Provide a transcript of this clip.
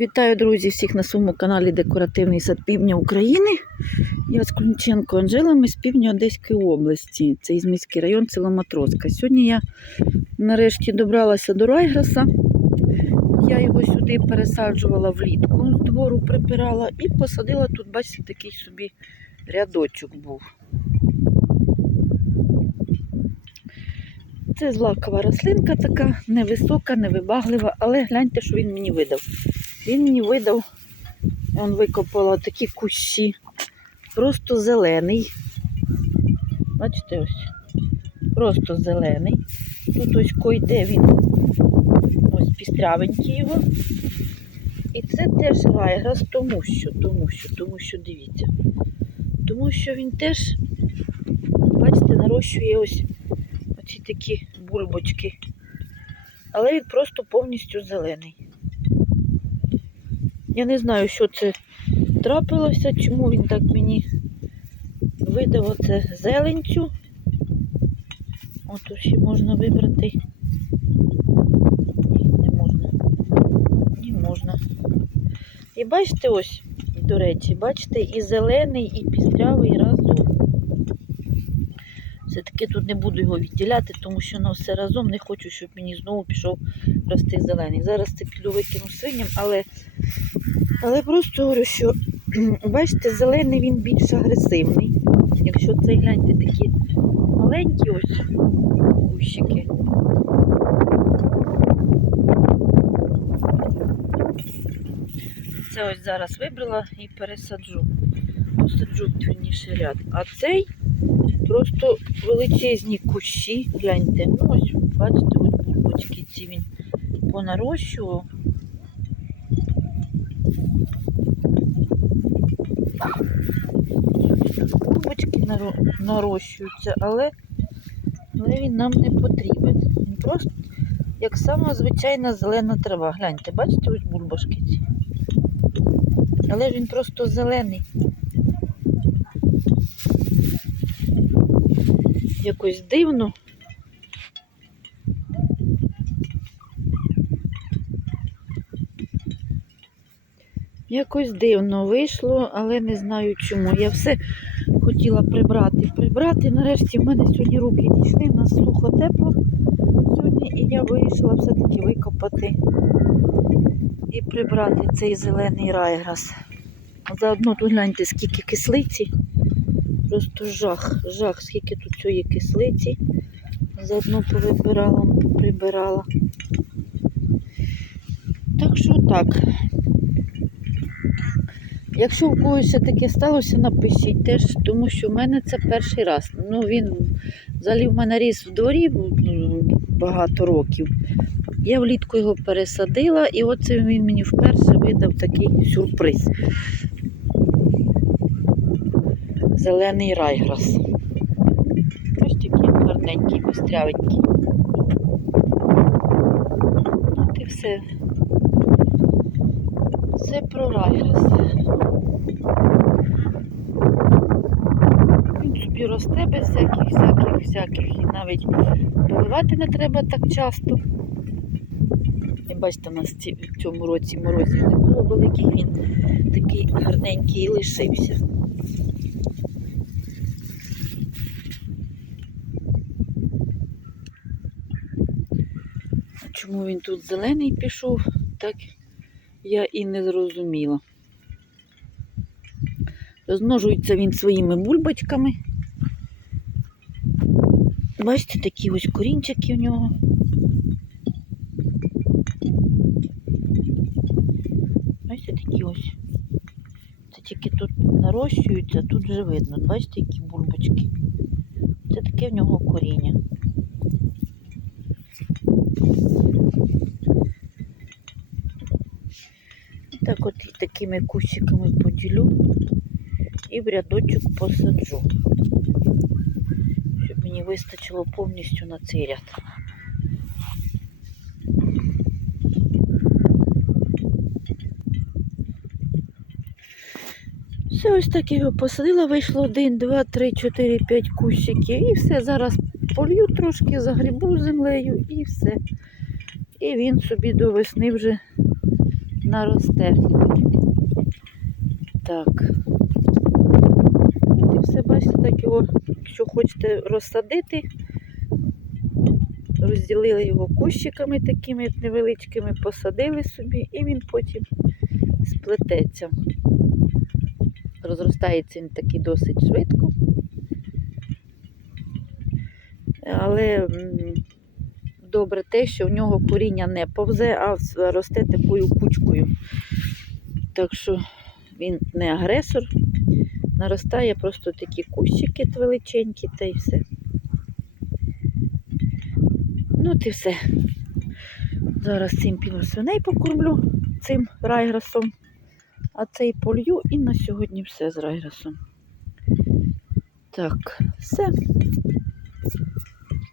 Вітаю, друзі, всіх на своєму каналі Декоративний сад Півдня України. Я з Клінченко Анжела, ми з півдня Одеської області. Це Ізміський район, село Матроска. Сьогодні я нарешті добралася до Райграса. Я його сюди пересаджувала влітку, двору прибирала і посадила тут, бачите, такий собі рядочок був. Це злакова рослинка така, невисока, невибаглива, але гляньте, що він мені видав. Він мені видав, он викопала такі кущі, просто зелений. Бачите ось, просто зелений. Тут ось койде він, ось пістрявенький його. І це теж райграс, тому що, тому що, тому що, дивіться. Тому що він теж, бачите, нарощує ось оці такі бульбочки. Але він просто повністю зелений. Я не знаю, що це трапилося, чому він так мені видав оце зеленцю. От ще можна вибрати. Ні, не можна. Не можна. І бачите ось, до речі, бачите, і зелений, і пістрявий разом. Все-таки тут не буду його відділяти, тому що на все разом не хочу, щоб мені знову пішов рости зелений. Зараз це піду викину свиням, але але просто говорю, що бачите, зелений він більш агресивний. Якщо це гляньте такі маленькі ось кущики. Це ось зараз вибрала і пересаджу. Посаджу в твірніший ряд. А цей просто величезні кущі. Гляньте, ну ось, бачите, ось бульбочки ці він понарощував. Бубочки нарощуються, але, але він нам не потрібен. Він просто як сама звичайна зелена трава. Гляньте, бачите ось бульбашки ці. Але він просто зелений. Якось дивно. Якось дивно вийшло, але не знаю чому. Я все хотіла прибрати, прибрати. Нарешті в мене сьогодні руки дійшли, в нас сухо тепло сьогодні, і я вирішила все-таки викопати і прибрати цей зелений райграс. Заодно тут гляньте, скільки кислиці. Просто жах, жах, скільки тут цієї кислиці. Заодно повибирала, поприбирала. Так що так. Якщо в когось таке сталося, напишіть теж, тому що в мене це перший раз. Ну, він взагалі в мене ріс в дворі багато років. Я влітку його пересадила, і оце він мені вперше видав такий сюрприз. Зелений райграс. Ось такий гарненький, пестрявенький. От і все. Це про райграс. Він собі росте без всяких, всяких, всяких. І навіть поливати не треба так часто. І бачите, у нас в цьому році морозів не було великих, він такий гарненький і лишився. Чому він тут зелений пішов, так я і не зрозуміла. Розмножується він своїми бульбочками. Бачите, такі ось корінчики в нього. Бачите, такі ось. Це тільки тут нарощуються, тут вже видно. Бачите, які бульбочки. Це таке в нього коріння. Так от такими кущиками поділю і в рядочок посаджу, щоб мені вистачило повністю на цей ряд. Все, ось так його посадила, вийшло 1, 2, 3, 4, 5 кущиків. І все, зараз полью трошки, загрібу землею і все. І він собі до весни вже наросте. Так. От і все, бачите, так його, якщо хочете розсадити, розділили його кущиками такими невеличкими, посадили собі, і він потім сплететься. Розростається він такий досить швидко. Але добре те, що в нього коріння не повзе, а росте такою кучкою. Так що він не агресор, наростає просто такі кущики величенькі та й все. Ну, і все. Зараз цим свиней покормлю цим райграсом, а цей полью і на сьогодні все з райграсом. Так, все.